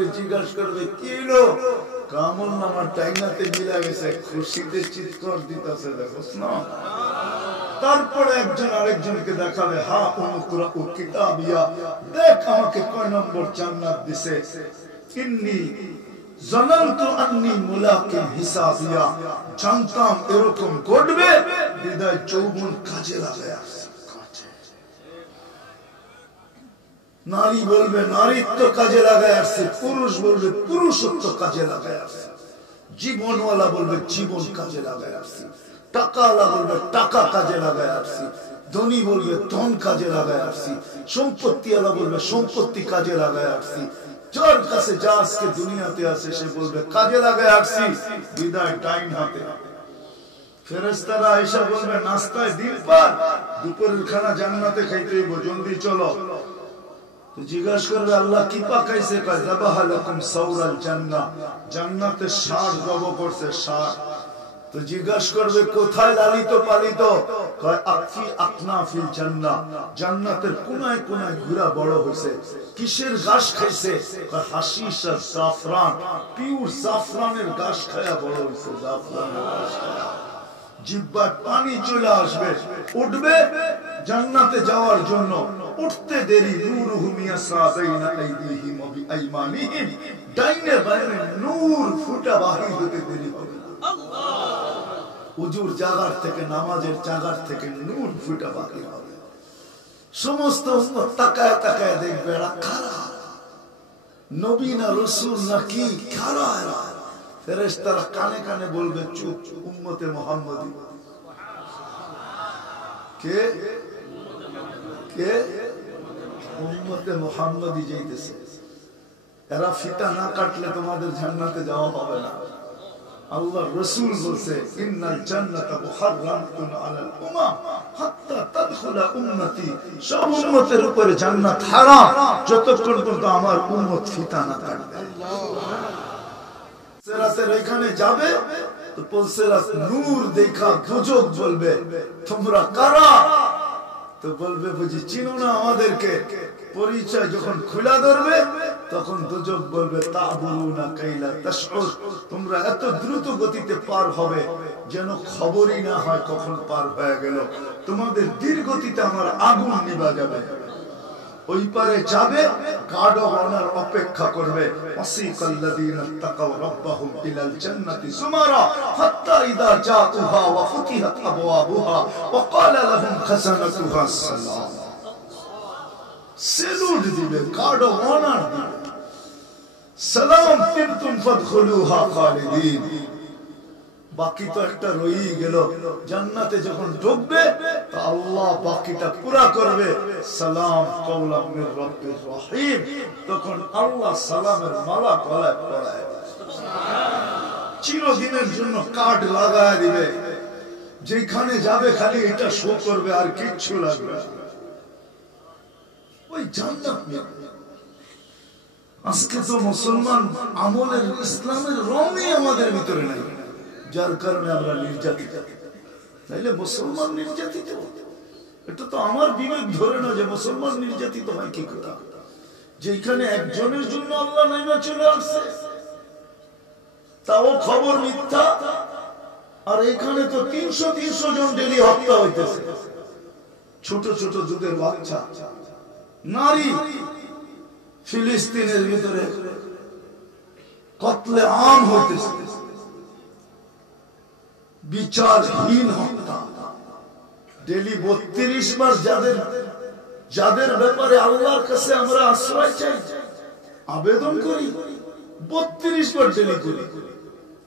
করলে জিজ্ঞাসা করবে কি হলো, কামল নামার টাইনাতে মিলা গেছে, খুশিতে চিৎকার দিতেছে, দেখোস না। তারপরে একজন আরেকজনকে দেখাবে, হা অনুকুরা ও কিতাবিয়া, দেখ আমাকে কয় নম্বর জান্নাত দিছে, ইন্নী জানান্তু আন্নী মুলাকিন হিসাবিয়া, জানতাম এরকম ঘটবে, বিদায় যৌবন কাজে লাগায় আসছে। নারী বলবে নারীত্ব কাজে লাগায় আসছে, পুরুষ বলবে পুরুষত্ব কাজে লাগায় আসছে, জীবনওয়ালা বলবে জীবন কাজে লাগায় আসছে, টাকাওয়ালা বলবে টাকা কাজে লাগায় আসছি, ধনী বলবে ধন কাজে লাগায় আসছি, সম্পত্তিওয়ালা বলবে সম্পত্তি কাজে লাগায় আসছি, যার কাছে যা আজকে দুনিয়াতে আছে সে বলবে কাজে লাগায় আসছি, বিদায় টাইম হাতে। ফেরেশতারা এসে বলবে নাস্তায় দিন পার, দুপুরের খানা জান্নাতে খাইতে হইব, জলদি চলো। তো জিজ্ঞাসা করবে আল্লাহ কি পাকাইছে, কয় যাবাহা লাকুম সাউরাল জান্নাহ, জান্নাতে ষাঁড় জব করছে, ষাঁড়। তো জিজ্ঞাসা করবে কোথায় লালিত পালিত, কয় আকফি আকনাফিল জান্নাহ, জান্নাতের কোনায় কোনায় ঘোড়া বড় হইছে। কিসের ঘাস খাইছে, কয় হাশিশ আর জাফরান, পিওর জাফরানের ঘাস খায়া বড় হইছে, জাফরানের ঘাস খায়া। জিহ্বার পানি চলে আসবে, উঠবে জান্নাতে যাওয়ার জন্য, উঠতে দেরি নূরুহুম ইয়াসা বাইনা আইদিহিম ওয়া বিআইমানিহিম, ডাইনে বামে নূর ফুটা বাহির হতে দেরি হবে না। উজুর জাগার থেকে, নামাজের জাগার থেকে নূর ফুটা বাহির হবে। সমস্ত উম্মত তাকায় তাকায় দেখবে এরা কারা, নবী না রাসূল না কি, কারা এরা? ফেরেশতারা কানে কানে বলবে চুপ, উম্মতে মুহাম্মাদি। কে কে? উম্মতে মুহাম্মাদি যাইতেছে। এরা ফিতা না কাটলে তোমাদের জান্নাতে যাওয়া হবে না। আল্লাহ রাসূল বলছে ইন্নাল জান্নাতা মুহাররামাতুন আলাল উমাম হাত্তা তাদখুলা উম্মতি, সব উম্মতের উপরে জান্নাত হারাম যতক্ষণ পর্যন্ত আমার উম্মত ফিতা না কাটবে। সিরাতের এখানে যাবে তো পুলসিরাত নূর দেখা দুজক বলবে তোমরা কারা? তো বলবে বুঝি চিনো না আমাদেরকে? পরিচয় যখন খুলে ধরবে তখন দুজক বলবে তাবুরুনা কাইলা তাশউর, তোমরা এত দ্রুত গতিতে পার হবে যেন খবরই না হয় কখন পার হয়ে গেল। তোমাদের ধীর গতিতে আমার আগুন নিভা যাবে। ওই পারে যাবে, গার্ড অফ অনার অপেক্ষা করবে। ওয়াসিকাল্লাযীনা তাকাও রাব্বাহুম ইলাল জান্নাতি যুমারা হাত্তা ইযা জাউহা ওয়া ফুতিহাত আবওয়াবুহা ওয়া ক্বালা লাহুম খাযানাতুহা সালাম। সেলুট দিবে, গার্ড অফ অনার দিবে, সালাম তিবতুম ফাদখুলুহা খালিদিন। বাকি তো একটা রই গেল, জান্নাতে যখন ঢুকবে তো আল্লাহ বাকিটা পুরা করবে, সালাম কাওলাম মির রাব্বির রহিম। তখন আল্লাহ সালামের মালা গলায় পরায় চিরদিনের জন্য কার্ড লাগায় দিবে, যেখানে যাবে খালি এটা শো করবে আর কিচ্ছু লাগবে না। ওই জান্নাত আজকে তো মুসলমান আমলের ইসলামের রঙই আমাদের ভিতরে নাই, যার কারণে আমরা নির্যাতিত। তাইলে মুসলমান নির্যাতিত, এটা তো আমার বিবেক ধরে না যে মুসলমান নির্যাতিত হয় কি কথা। যেখানে একজনের জন্য আল্লাহ নাইমা চলে আসছে তাও খবর মিথ্যা, আর এখানে তো ৩০০ জন ডেলি হত্যা হইতেছে, ছোট ছোট দুধের বাচ্চা, নারী। ফিলিস্তিনের ভিতরে কতলে আম হইতেছে, বিচারহীন হত্যা ডেলি ৩২ বার। যাদের ব্যাপারে আল্লাহর কাছে আমরা আশ্রয় চাই, আবেদন করি, ৩২ বার ডেলি করি।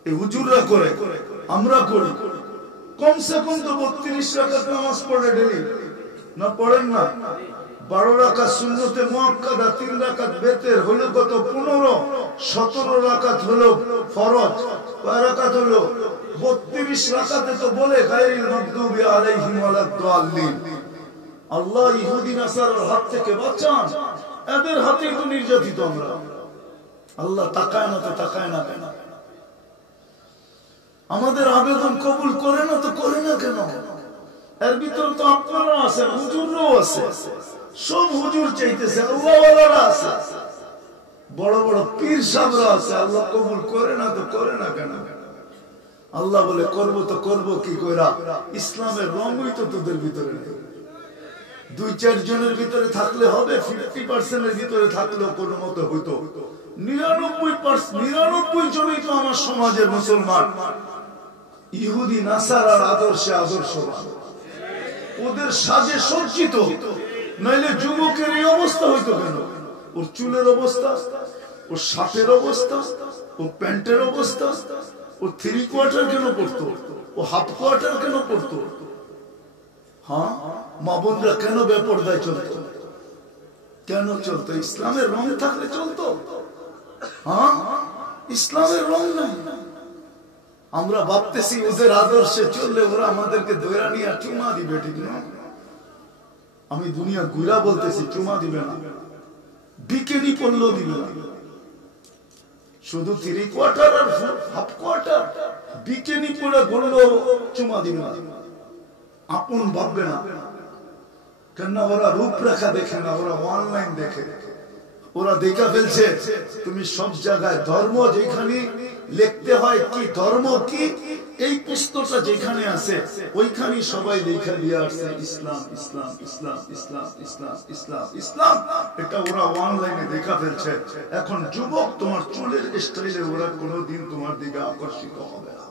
এই হুজুররা করে, আমরা করি। কমসে কম তো ৩২ রাকাত নামাজ পড়ে ডেলি, না পড়েন না? ১২ রাকাত সুন্নতে মুআক্কাদা, ৩ রাকাত বেতের, হলো কত? ১৫। ১৭ রাকাত হলো ফরজ, কয় রাকাত হলো? ৩২ রাকাতে তো বলে গায়রিল মাগদুবি আলাইহিম ওয়ালাদ-দাল্লিন। আল্লাহ ইহুদি নাসারার হাত থেকে বাঁচান, এদের হাতেই তো নির্যাতিত আমরা। আল্লাহ তাকায় না তো তাকায় না কেন? আমাদের আবেদন কবুল করে না তো করে না কেন? এর ভিতর তো আপনারা আছেন, হুজুররাও আছে, সব হুজুর চাইতেছে, আল্লাহওয়ালারা আছে। বড় বড় পীর সাহেবরা আছে, আল্লাহ কবুল করে না তো করে না কেন? আল্লাহ বলে করব তো করব কি কইরা, ইসলামের রঙই তো তোদের ভিতরে নেই। 2-4 জনের ভিতরে থাকলে হবে, 50% এর ভিতরে থাকলেও কোনো মতো হইতো। 99 জনই তো আমার সমাজের মুসলমান, ইহুদি নাসারার আদর্শে আদর্শবান, ওদের সাজে সজ্জিত, নইলে যুবকের এই অবস্থা হইতো কেন? ওর চুলের অবস্থা, ওর শার্টের অবস্থা, ওর প্যান্টের অবস্থা, ও 3 কোয়ার্টার কেন পড়তো, ও হাফ কোয়ার্টার কেন পড়তো? হ্যাঁ, মা বোনরা কেন বেপরদায় চলতো? কেন চলতো? ইসলামের রং থাকলে চলতো। হ্যাঁ, ইসলামের রং নাই। আমরা ভাবতেছি ওদের আদর্শে চললে ওরা আমাদেরকে দৈরা নিয়ে চুমা দিবে, ঠিক না? আমি দুনিয়া ঘুরা বলতেছি, চুমা দিবে না, বিকেনি পড়লেও দিবে না। শুধু 3 কোয়ার্টার আর হাফ কোয়ার্টার বিকেনি পড়ে ঘুরলেও চুমা দিবে না। আপন ভাববে না, কেন? ওরা রূপরেখা দেখে না, ওরা অনলাইন দেখে। ওরা দেখা ফেলছে তুমি সব জায়গায় ধর্ম যেখানে লিখতে হয় কি ধর্ম কি, এই পুস্তকটা যেখানে আছে ওইখানে সবাই লেখা দিয়ে আসছে ইসলাম ইসলাম ইসলাম ইসলাম ইসলাম ইসলাম ইসলাম। এটা ওরা অনলাইনে দেখা ফেলছে। এখন যুবক, তোমার চুলের স্টাইলে ওরা কোনোদিন তোমার দিকে আকর্ষিত হবে না,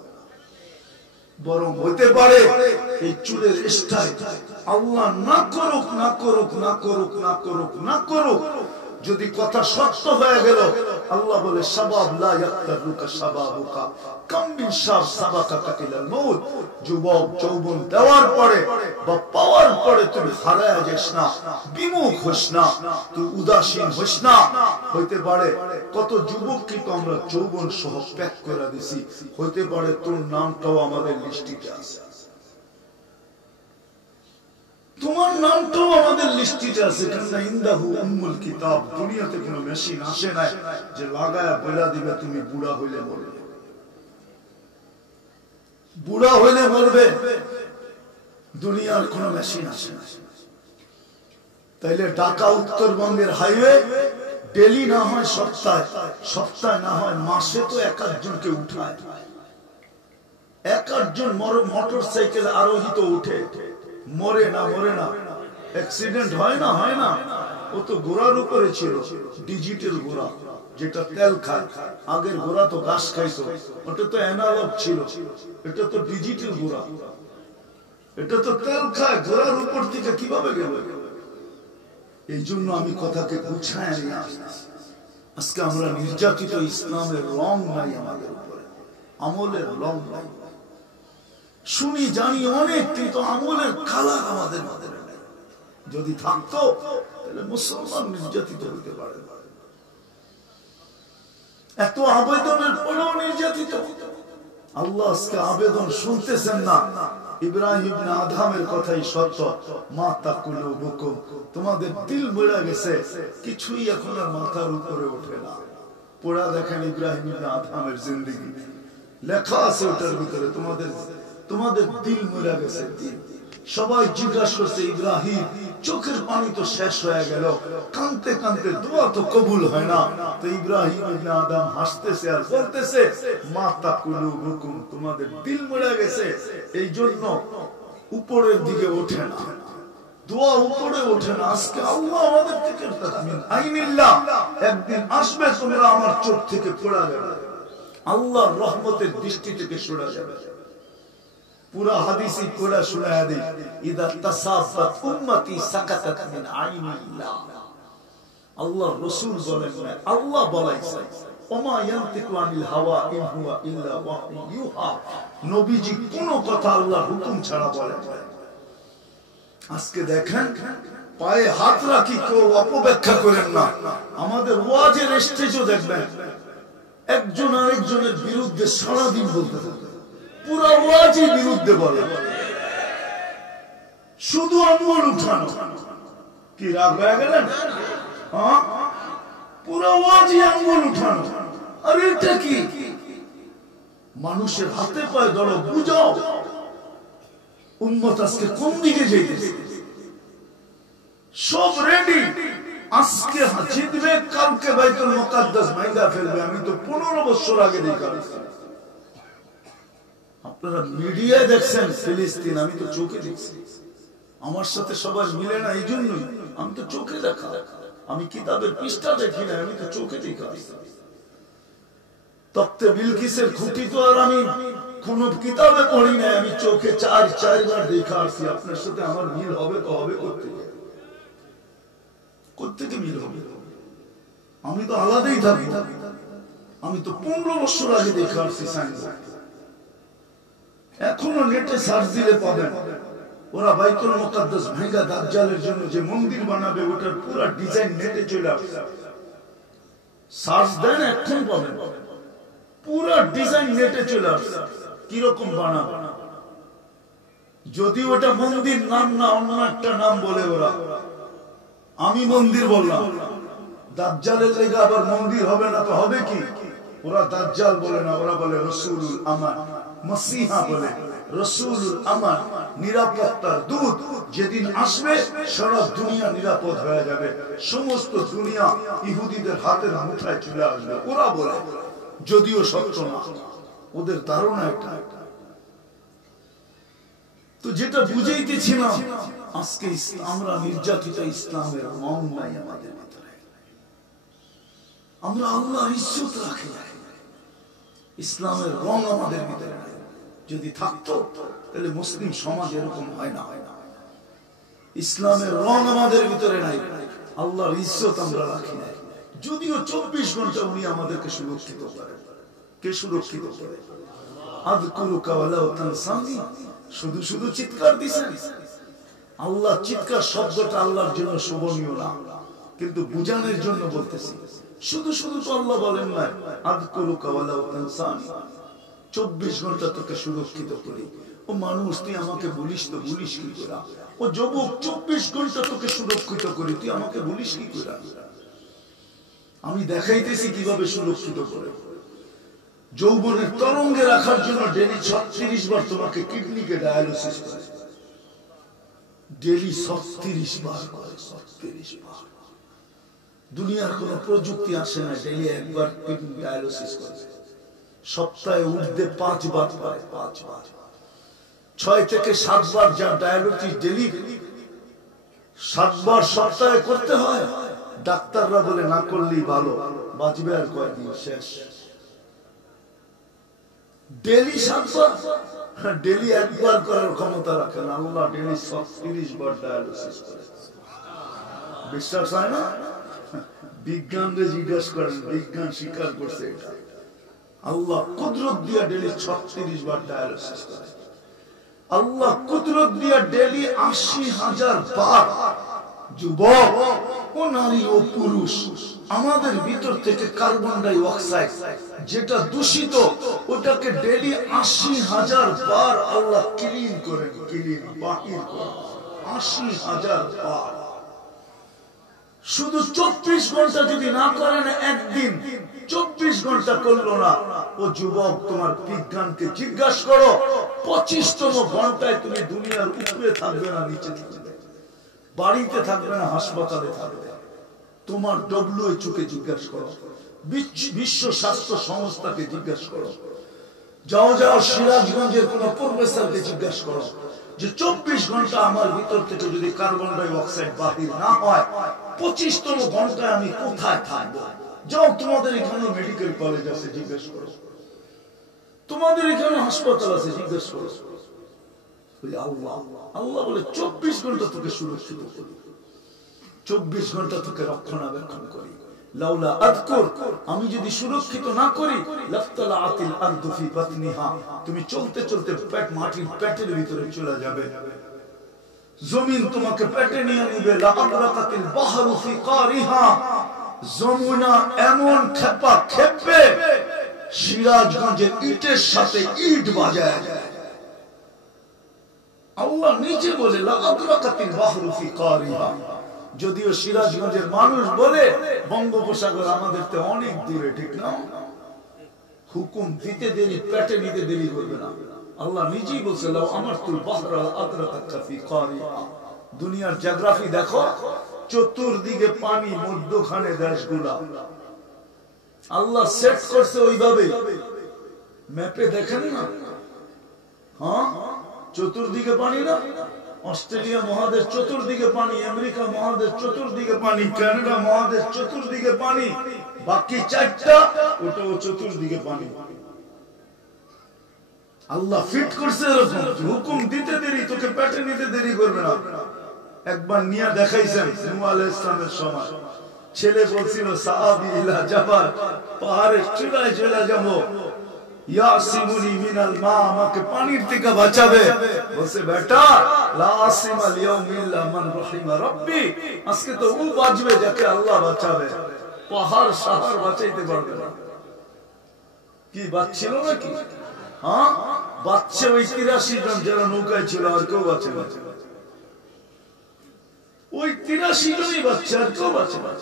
বরং হতে পারে এই চুলের স্টাইল আল্লাহ না করুক না করুক না করুক না করুক না করুক, যদি কথা সত্য হয়ে গেল, আল্লাহ বলে শাবাব লা ইয়াক্তারুকা শাবাবুকা কাম মিন শাব সাবাকাকা ইলাল মউত। যুবক যৌবন দেওয়ার পরে বা পাওয়ার পরে তুমি হারায়া যাস না, বিমুখ হোস না, তুই উদাসীন হোস না। হইতে পারে কত যুবক কি তো আমরা যৌবন সহ প্যাক করে দিছি, হইতে পারে তোর নামটাও আমাদের লিস্টিতে আছে, তোমার নামটাও আমাদের লিস্টিতে আছে। কেননা ইনদাহু উম্মুল কিতাব। দুনিয়াতে কোনো মেশিন আসে না যে লাগায়া বইলা দিবে তুমি বুড়া হইলে মরবে, বুড়া হইলে মরবে। দুনিয়ার কোনো মেশিন আসে না। তাইলে ঢাকা উত্তরবঙ্গের হাইওয়ে ডেলি না হয় সপ্তাহে, সপ্তাহে না হয় মাসে তো 1-8 জনকে উঠায়। 1-8 জন মোটর সাইকেল আরোহিত উঠে, মরে না, মরে না, অ্যাক্সিডেন্ট হয় না, হয় না। ও তো ঘোড়ার উপরে ছিল, ডিজিটাল ঘোড়া যেটা তেল খায়। আগের ঘোড়া তো ঘাস খাইতো, ওটা তো অ্যানালগ ছিল, এটা তো ডিজিটাল ঘোড়া, এটা তো তেল খায়। ঘোড়ার উপর থেকে কিভাবে গেল? এই জন্য আমি কথাকে গুছায় নিয়ে আসছি। আজকে আমরা নির্যাতিত, ইসলামের রং নাই আমাদের উপরে, আমলের রং নাই। শুনি জানি অনেক, কিন্তু আমলের কালার আমাদের মধ্যে নাই। যদি থাকতো তাহলে মুসলমান নির্যাতিত হতে পারে। এত আবেদনের পরেও নির্যাতিত। আল্লাহ আজকে আবেদন শুনতেছেন না। ইব্রাহিম ইবনে আদহামের কথাই সত্য, মা তাকুলুবুকুম, তোমাদের দিল মরে গেছে, কিছুই এখন আর মাথার উপরে ওঠে না। পড়া দেখেন ইব্রাহিম ইবনে আদহামের জিন্দেগি, লেখা আছে ওটার ভিতরে, তোমাদের দিল মরে গেছে। সবাই জিজ্ঞাসা করছে ইব্রাহিম, চোখের পানি তো শেষ হয়ে গেল, কাঁদতে কাঁদতে দোয়া তো কবুল হয় না। তো ইব্রাহিম ইবনে আদম হাসতেছে আর বলতেছে, মা তাকুলুবুকুম, তোমাদের দিল মরে গেছে, এই জন্য উপরের দিকে ওঠে না, দোয়া উপরে ওঠে না। আজকে আল্লাহ আমাদের থেকে আইনিল্লাহ, একদিন আসবে তোমরা আমার চোখ থেকে পড়া যাবে, আল্লাহর রহমতের দৃষ্টি থেকে সরে যাবে। পুরা হাদিসই পড়া শোনায়া দেই, ইদা তাসাফাত উম্মতি সাকাতাত মিন আইনিল্লাহ। আল্লাহর রাসূল বলেন না, আল্লাহ বলেছে, ওমা ইয়ান্তিকু আনিল হাওয়া ইন হুয়া ইল্লা ওয়াহয়ু ইউহা। নবীজি কোনো কথা আল্লাহর হুকুম ছাড়া বলেন না। আজকে দেখেন পায়ে হাত রাখি, কেউ অপব্যাখ্যা করেন না। আমাদের ওয়াজের স্টেজও দেখবেন একজন আরেকজনের বিরুদ্ধে সারাদিন বলতে থাকে, পুরো ওয়াজই বিরুদ্ধে বলে, শুধু আঙ্গুল উঠানো। কি রাগ হয়ে গেলেন? হ্যাঁ, পুরো ওয়াজই আঙ্গুল উঠানো। আর এটা কি? মানুষের হাতে পায়ে ধরো, বুঝাও উম্মত আজকে কোন দিকে যাইতেছে। সব রেডি, আজকে জিতবে, কালকে বাইতুল মুকাদ্দাস ভাঙা ফেলবে। আমি তো 15 বছর আগে দেখা। আপনারা মিডিয়ায় দেখছেন ফিলিস্তিন, আমি তো চোখে দেখছি। আমার সাথে সবার মিলে না, এই জন্যই আমি তো চোখে দেখা। আমি কিতাবের পৃষ্ঠা দেখি না, আমি তো চোখে দেখা। তক্তে বিলকিসের খুঁটি তো আর আমি কোন কিতাবে পড়ি না, আমি চোখে চারবার দেখা আসছি। আপনার সাথে আমার মিল হবে তো হবে কোত্থেকে মিল হবে? আমি তো আলাদাই থাকি। আমি তো 15 বছর আগে দেখা আসছি সায়েন্স। এখনো নেটে সার্চ দিলে পাবেন, ওরা বাইতুল মুকাদ্দাস ভাঙা দাজ্জালের জন্য যে মন্দির বানাবে ওটার পুরো ডিজাইন নেটে চলে আসছে। সার্চ দেন, এখন পাবেন পুরো ডিজাইন নেটে চলে আসছে কিরকম বানাবে। যদি ওটা মন্দির নাম না অন্য একটা নাম বলে ওরা, আমি মন্দির বললাম, দাজ্জালের লেগে আবার মন্দির হবে না তো হবে কি? ওরা দাজ্জাল বলে না, ওরা বলে রাসূলুল আমান, মসিহা বলে রাসূলুল আমান, নিরাপত্তার দূত। যেদিন আসবে সারা দুনিয়া নিরাপদ হয়ে যাবে, সমস্ত দুনিয়া ইহুদিদের হাতের মুঠায় চলে আসবে, ওরা বলে। যদিও সত্য না, ওদের ধারণা একটা। তো যেটা বুঝাইতেছিলাম, আজকে আমরা নির্যাতিত, ইসলামের রং নাই আমাদের ভিতরে। আমরা আল্লাহর ইজ্জত রাখি, ইসলামের রং আমাদের ভিতরে নাই। যদি থাকতো তাহলে মুসলিম সমাজ এরকম হয় না। ইসলামের রং আমাদের ভিতরে নাই, আল্লাহর ইজ্জত আমরা রাখি নাই। যদিও 24 ঘন্টা উনি আমাদেরকে সুরক্ষিত করেন। কে সুরক্ষিত করে? আযকুরুকা ওয়ালা তানসানি, শুধু শুধু চিৎকার দিছেন। আল্লাহ চিৎকার শব্দটা আল্লাহর জন্য শোভনীয় না, কিন্তু বুঝানোর জন্য বলতেছি। শুধু শুধু তো আল্লাহ বলেন না আযকুরুকা ওয়ালা তানসানি, 24 ঘন্টা তোকে সুরক্ষিত করি। ও মানুষ, তুই আমাকে বলিস তো, বলিস কি করে? ও যুবক, 24 ঘন্টা তোকে সুরক্ষিত করি, তুই আমাকে বলিস কি করে? আমি দেখাইতেছি কিভাবে সুরক্ষিত করে। যৌবনের তরঙ্গে রাখার জন্য ডেলি 36 বার তোমাকে কিডনিকে ডায়ালিসিস করে, ডেলি 36 বার করে, 36 বার। দুনিয়ার কোন প্রযুক্তি আসে না, ডেলি একবার কিডনি ডায়ালিসিস করে। সপ্তাহে উঠতে 5 বার পায়, 5 বার, 6 থেকে 7 বার। যা ডায়াবেটিস ডেলি 7 বার সপ্তাহে করতে হয়। ডাক্তাররা বলে না করলেই ভালো, বাঁচবে আর কয়েকদিন, শেষ। ডেলি 7 বার, ডেলি একবার করার ক্ষমতা রাখেন আল্লাহ, ডেলি 36 বার ডায়ালিসিস করে। বিশ্বাস হয় না? বিজ্ঞানরে জিজ্ঞাসা করেন, বিজ্ঞান স্বীকার করছে এটা। আল্লাহ কুদরত দিয়া ডেলি 36 বার ডায়ালিসিস করে। আল্লাহ কুদরত দিয়া ডেলি 80,000 বার। যুবক ও নারী ও পুরুষ, আমাদের ভিতর থেকে কার্বন ডাই অক্সাইড যেটা দূষিত, ওটাকে ডেলি 80,000 বার আল্লাহ ক্লিন করেন, ক্লিন বাহির করেন 80,000 বার। শুধু 24 ঘন্টা যদি না করেন, একদিন 24 ঘন্টা করলো না, ও যুবক তোমার বিজ্ঞানকে জিজ্ঞাসা করো, 25তম ঘন্টায় তুমি দুনিয়ার উপরে থাকবে না, নিচে থাকবে, বাড়িতে থাকবে না, হাসপাতালে থাকবে। তোমার WHO কে জিজ্ঞাসা করো, বিশ্ব স্বাস্থ্য সংস্থাকে জিজ্ঞাসা করো, যাও সিরাজগঞ্জের কোন প্রফেসরকে জিজ্ঞাসা করো যে 24 ঘন্টা আমার ভিতর থেকে যদি কার্বন ডাই অক্সাইড বাহির না হয়, 25তম ঘন্টায় আমি কোথায় থাকবো? যাও, তোমাদের এখানে মেডিকেল কলেজ আছে, জিজ্ঞেস করো, তোমাদের এখানে হাসপাতাল আছে, জিজ্ঞেস করো। আল্লাহ বলে 24 ঘন্টা তোকে সুরক্ষিত করি, 24 ঘন্টা তোকে রক্ষণাবেক্ষণ করি। লাউলা আযকুর, আমি যদি সুরক্ষিত না করি, লাফতালাআতিল আরদু ফি বাতনিহা, তুমি চলতে চলতে মাটির পেটের ভিতরে চলে যাবে, জমিন তোমাকে পেটে নিয়ে নেবে। লাআবরাকাতিল বাহরু ফি কারিহা, যমুনা এমন খেপা খেপবে, সিরাজগঞ্জের ইটের সাথে ইট বাজায়। আল্লাহ নিজে বলে লাআবরাকাতিল বাহরু ফি কারিহা। যদিও সিরাজগঞ্জের মানুষ বলে বঙ্গোপসাগর আমাদের থেকে অনেক দূরে, ঠিক না? হুকুম দিতে দেরি, পেটে নিতে দেরি করবে না। আল্লাহ নিজেই বলছে লাউ আমারতুল বাহরা আদরাকাকা ফি কারিহা। দুনিয়ার জিওগ্রাফি দেখো, চতুর্দিকে পানি, মধ্যখানে দেশগুলা। আল্লাহ সেট করছে ওইভাবে, ম্যাপে দেখেন না? হ্যাঁ, চতুর্দিকে পানি না? অস্ট্রেলিয়া মহাদেশ চতুর্দিকে পানি, আমেরিকা মহাদেশ চতুর্দিকে পানি, কানাডা মহাদেশ চতুর্দিকে পানি, বাকি চারটা ওটাও চতুর্দিকে পানি। আল্লাহ ফিট করছে এরকম, হুকুম দিতে দেরি, তোকে পেটে নিতে দেরি করবে না। একবার নিয়ে দেখাইছেন নূহ আলাইহিস সালামের সময়, ছেলে বলছিল সাহাবী ইলা জাবাল, পাহাড়ের চূড়ায় চলে যাব, ইয়াসিমুনি মিনাল মা, আমাকে পানির থেকে বাঁচাবে। বলছে বেটা লা আসিমাল ইয়াউমি ইল্লা মান রাহিমা রাব্বি, আজকে তো ও বাঁচবে যাকে আল্লাহ বাঁচাবে, পাহাড় শহর বাঁচাইতে পারবে না। কি বাঁচছিল নাকি? হ্যাঁ, বাঁচছে ওই 83 জন যারা নৌকায় ছিল, আর কেউ বাঁচে না। ওই 83 জনই বাচ্চা, আর কেউ বাঁচে না।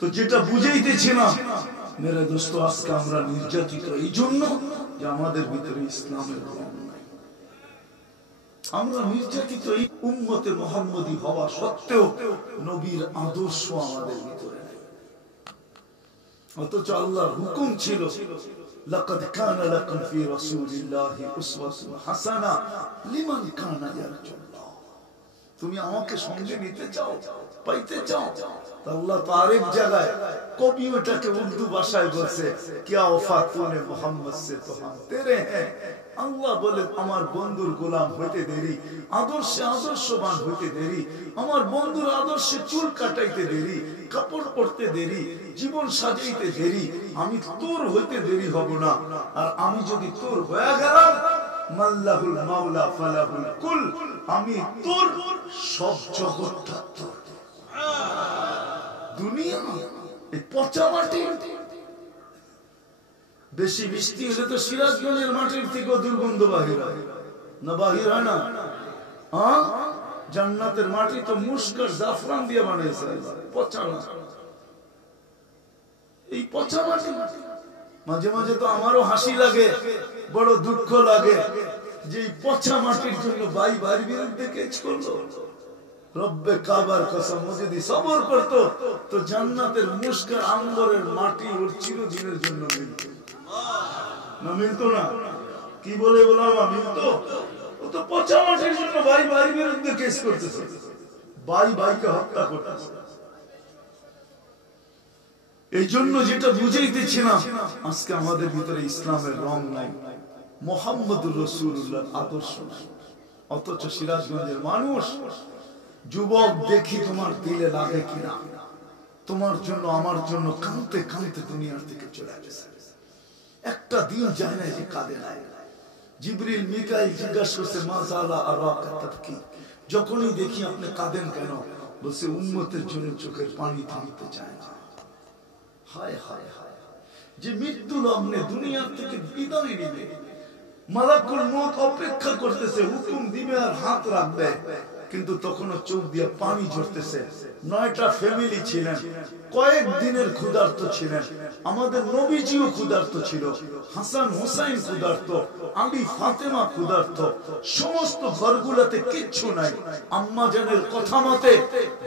তো যেটা বুঝাইতেছিলাম মেরে দোস্ত, আজকে আমরা নির্যাতিত এই জন্য যে আমাদের ভিতরে ইসলামের রং নাই। আমরা নির্যাতিত এই উম্মতে মুহাম্মদী হওয়া সত্ত্বেও নবীর আদর্শ আমাদের ভিতরে নাই। অথচ আল্লাহর হুকুম ছিল লাকাদ কানা লাকুম ফি রাসূলিল্লাহি উসওয়াতুন হাসানা লিমান কানা ইয়ারজুল্লাহ। তুমি আমাকে সঙ্গে নিতে চাও, পাইতে চাও? আল্লাহ তো আরেক জায়গায় কবি ওটাকে উর্দু ভাষায় বলছে, কিয়া ওফা তুনে মোহাম্মদ সে তো হাম তেরে হ্যাঁ। আল্লাহ বলে আমার বন্ধুর গোলাম হইতে দেরি, আদর্শে আদর্শবান হইতে দেরি, আমার বন্ধুর আদর্শে চুল কাটাইতে দেরি, কাপড় পরতে দেরি, জীবন সাজাইতে দেরি, আমি তোর হইতে দেরি হব না। আর আমি যদি তোর হয়ে গেলাম, মাল্লাহুল মাওলা ফালাহুল কুল, আমি তোর সব জগৎটা তোর। দুনিয়া এই পচা মাটি, বেশি বৃষ্টি হলে তো সিরাজগঞ্জের মাটির থেকে দুর্গন্ধ বাহির হয় না? বাহির হয় না? জান্নাতের মাটি তো মুস্কার জাফরান দিয়ে বানিয়েছে, পচা না। এই পচা মাটি, মাঝে মাঝে তো আমারও হাসি লাগে, বড় দুঃখ লাগে যে এই পচা মাটির জন্য ভাই ভাইয়ের বিরুদ্ধে কেস করলো। রব্বে কাবার কসম, ও যদি সবর করতো তো জান্নাতের মুস্কার আম্বরের মাটি ওর চিরদিনের জন্য মিলতো না? মিলতো না? কি বলে বললাম, মিলতো? ও তো পচা মাটির জন্য ভাই ভাইয়ের বিরুদ্ধে কেস করতেছে, ভাই ভাইকে হত্যা করতেছে। এই জন্য যেটা বুঝাইতেছিলাম, আজকে আমাদের ভিতরে ইসলামের রং নাই, মুহাম্মদুর রাসূলুল্লাহর আদর্শ নাই। অথচ সিরাজগঞ্জের মানুষ, যুবক দেখি তোমার দিলে লাগে কিনা, তোমার জন্য আমার জন্য কাঁদতে কাঁদতে দুনিয়ার থেকে চলে গেছে। একটা দিন যায় না যে কাঁদে নাই। জিবরিল মিকাইল জিজ্ঞাসা করছে মা জালা আরাকা তাবকি, যখনই দেখি আপনি কাঁদেন কেন? বলছে উম্মতের জন্য চোখের পানি থামতে চায় না। হায় হায় হায়, যে মৃত্যু লগ্নে দুনিয়ার থেকে বিদায় নিবে, মালাকুল মউত অপেক্ষা করতেছে, হুকুম দিবে আর হাত রাখবে, কিন্তু তখনও চোখ দিয়ে পানি ঝরতেছে। 9টা ফ্যামিলি ছিলেন, কয়েক দিনের ক্ষুধার্ত ছিলেন। আমাদের নবীজিও ক্ষুধার্ত ছিল, হাসান হোসাইন ক্ষুধার্ত, আলী ফাতেমা ক্ষুধার্ত। সমস্ত ঘরগুলোতে কিচ্ছু নাই। আম্মা জানের কথা মতে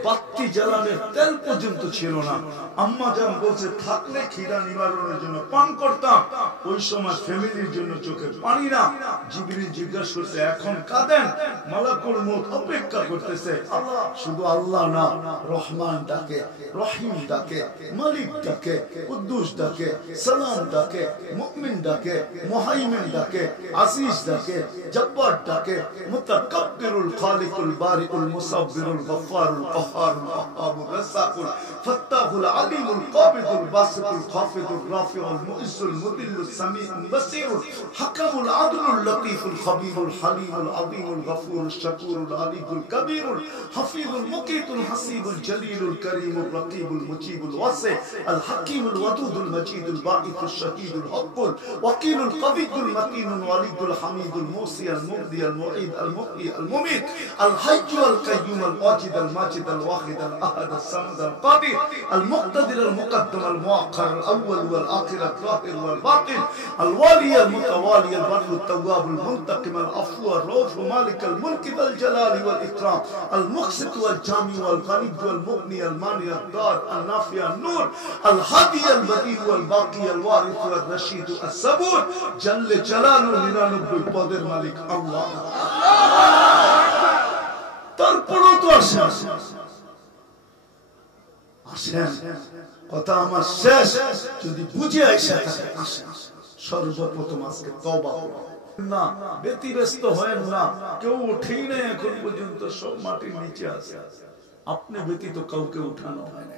বাতি জ্বালানোর তেল পর্যন্ত ছিল না। আম্মা জান বলছে থাকলে খিদা নিবারণের জন্য পান করতাম, ওই সময় ফ্যামিলির জন্য চোখের পানি না। জিবরিল জিজ্ঞাসা করছে এখন কাঁদেন? মালাকুল মউত অপেক্ষা করতেছে। শুধু আল্লাহ না, রহমান ডাকে, রহিম ডাকে, মালিক ডাকে, কুদ্দুস ডাকে, সালাম ডাকে, মুমিন ডাকে, মুহাইমিন ডাকে, আজিজ ডাকে, জব্বার ডাকে, মুতাকাব্বিরুল খালিকুল বারিকুল মুসাব্বিরুল গফফারুল কাহ্হারুল ওয়াহ্হাবুর রাসাকুল ফাত্তাহুল আলিমুল কাবিদুল বাসিতুল খাফিদুর রাফিউল মুইজ্জুল মুদিল্লুস সামিউল বাসীরুল হাকামুল আদলুল লতীফুল খবীরুল হালিমুল আযীমুল গফুরুশ শাকুরুল আলিকুল কবীরুল হাফিজুল মুকিতুল হাসিবুল জলিলুল করিমুর রকিবুল মুজিবুল ওয়াসি আল হাকিমুল ওয়াদুদুল মজিদুল বাঈতুশ শাহীদুল হকুল ওয়াকিলুল কবিয়ুল মাতিনুল ওয়ালিদুল হামিদুল মুসি আল মুবদি আল মুঈদ আল মুহয়ি আল মুমীত আল হাইয়্যু আল কাইয়্যুম আল ওয়াজিদ আল মাজিদ আল ওয়াহিদ আল আহাদ আল সামাদ আল কাদির القادر المقتدر المقدم المؤخر الأول والآخر الظاهر والباطن الوالي المتوالي البر التواب المنتقم العفو الرؤوف مالك الملك ذا الجلال والإكرام المقسط والجامع والغني والمغني المانع الدار النافع النور الهادي البديع والباقي الوارث والرشيد الصبور جل جلاله 99 পদের মালিক আল্লাহ তারপরও তো আসেন কথা আমার শেষ যদি বুঝে আসে আসেন সর্বপ্রথম আজকে তওবা না ব্যতিব্যস্ত হয়েন না কেউ উঠেই না এখন পর্যন্ত সব মাটির নিচে আছে আপনি ব্যতীত কাউকে উঠানো হয় না